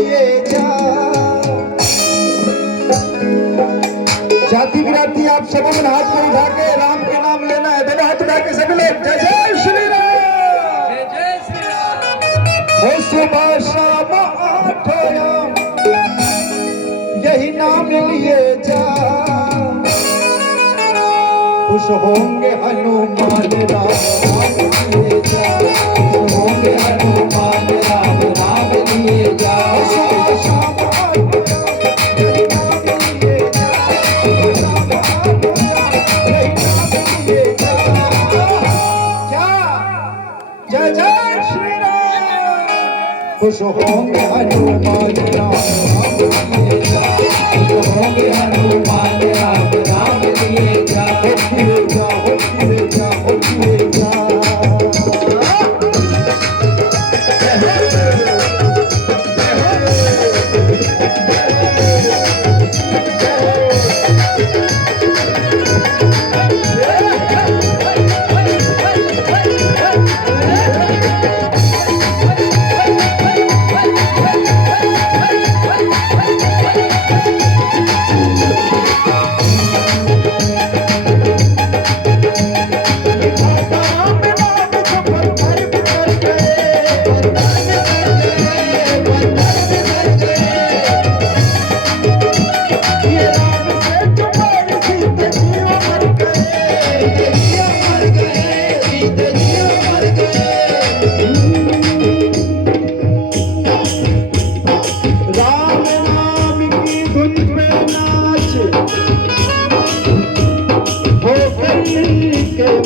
लिए जा। जाति गिराती आप सबों में हाथ को उठा के राम का नाम लेना है। दोनों हाथ उठा के सभी लोग जय जय श्री राम, जय जय श्री राम। हो सुबह शाम आठों यही नाम लिए जा। खुश होंगे हनुमान राम नाम लिए जा। खुश होंगे हनुमान राम नाम लिए जा। सुबह शाम आठों यही नाम लिए जा। शाम आठों यही नाम लिए जा। क्या जय जय श्री राम। खुश होंगे हनुमान राम नाम लिए जा। खुश होंगे हनुमान राम नाम लिए जा। होती जा होती जा होती जा।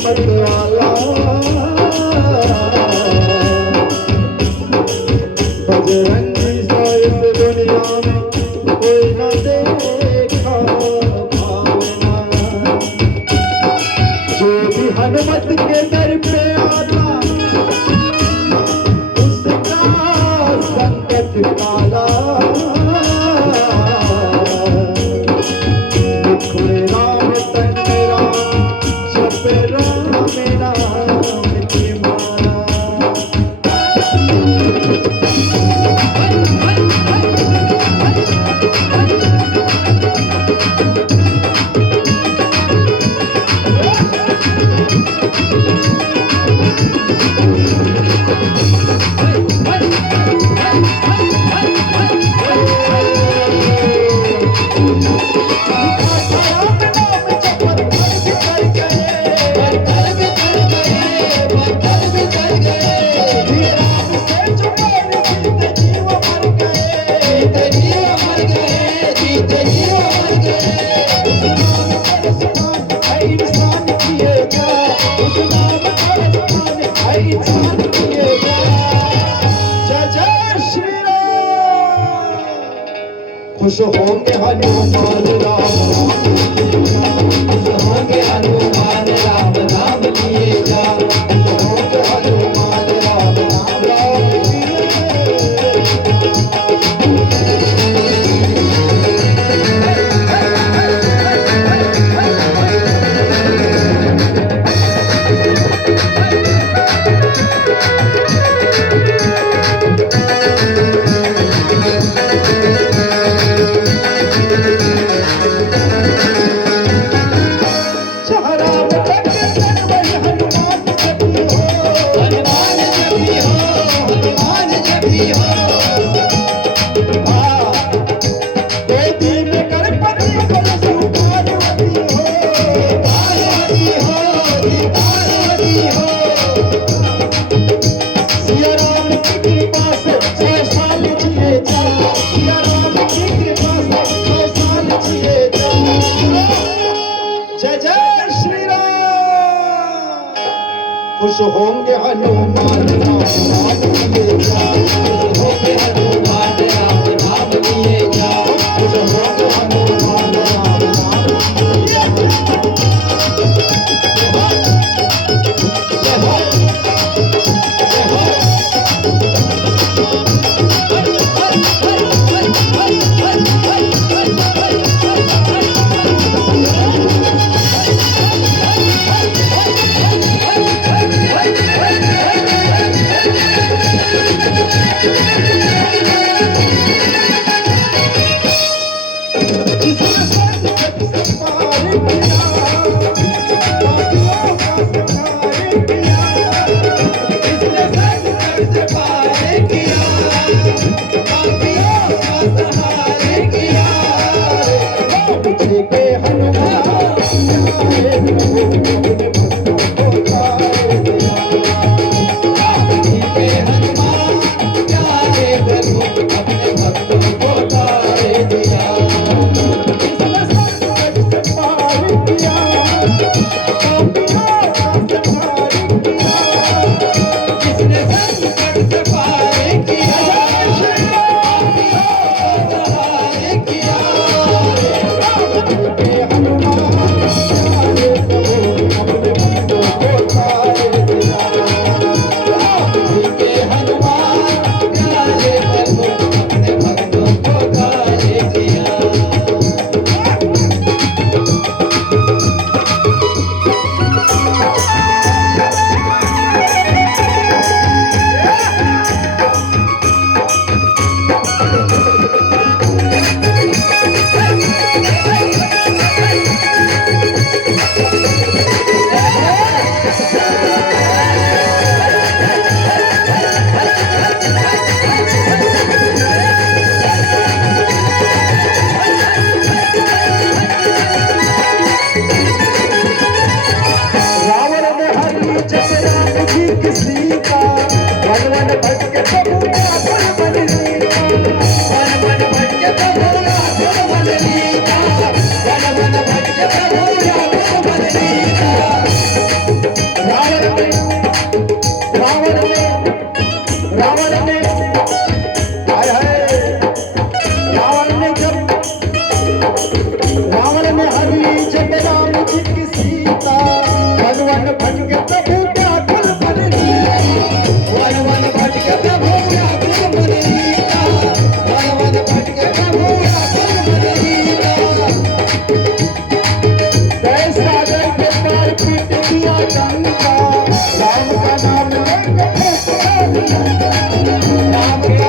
मतवाला बजरंगी साइब दुनिया में कोई न देखा भावना। जो भी हनुमत के दर पे आता उसका संकट काला। खुश होंगे हनुमान राम खुश होंगे हनुमान राम नाम लिए जा। खुश होंगे हनुमान राम नाम लिए खुश होंगे हनुमान राम नाम लिए जा। खुश होंगे हनुमान राम नाम लिए जा। खुश होंगे हनुमान राम नाम लिए जा। की सीता वन वन भटके प्रभु व्याकुल मन रीता वन वन भटके प्रभु व्याकुल मन रीता वन वन भटके प्रभु व्याकुल मन रीता रावण ने हाय हाय रावण ने हरी जब राम जी की सीता वन वन भटके प्रभु व्याकुल मन रीता वन वन भटके प्रभु व्याकुल मन रीता वन वन भटके प्रभु व्याकुल मन रीता कैसा दर के पार पीट दिया गंगा राम का नाम लेके फूंका दिया राम